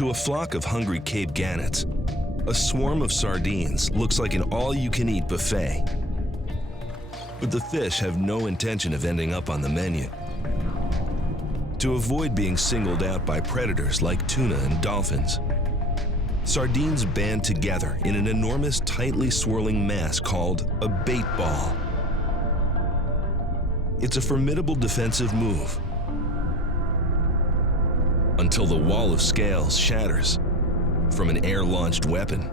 To a flock of hungry Cape gannets, a swarm of sardines looks like an all-you-can-eat buffet. But the fish have no intention of ending up on the menu. To avoid being singled out by predators like tuna and dolphins, sardines band together in an enormous, tightly swirling mass called a bait ball. It's a formidable defensive move until the wall of scales shatters from an air-launched weapon.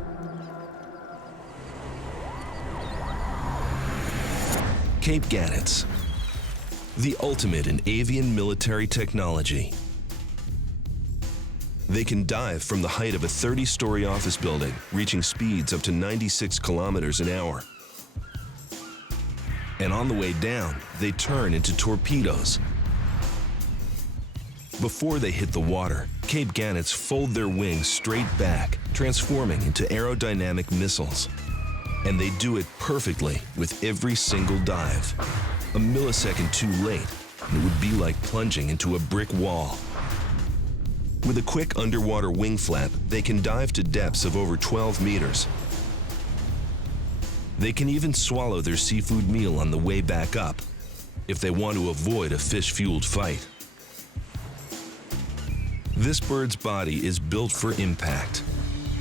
Cape gannets, the ultimate in avian military technology. They can dive from the height of a 30-story office building, reaching speeds up to 96 kilometers an hour. And on the way down, they turn into torpedoes. Before they hit the water, Cape gannets fold their wings straight back, transforming into aerodynamic missiles. And they do it perfectly with every single dive. A millisecond too late, and it would be like plunging into a brick wall. With a quick underwater wing flap, they can dive to depths of over 12 meters. They can even swallow their seafood meal on the way back up, if they want to avoid a fish-fueled fight. This bird's body is built for impact.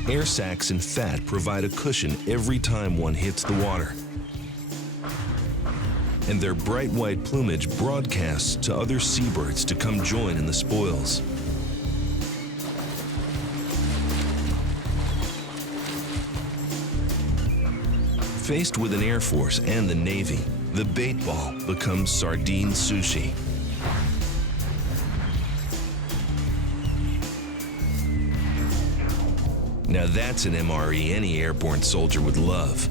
Air sacs and fat provide a cushion every time one hits the water. And their bright white plumage broadcasts to other seabirds to come join in the spoils. Faced with an Air Force and the Navy, the bait ball becomes sardine sushi. Now that's an MRE any airborne soldier would love.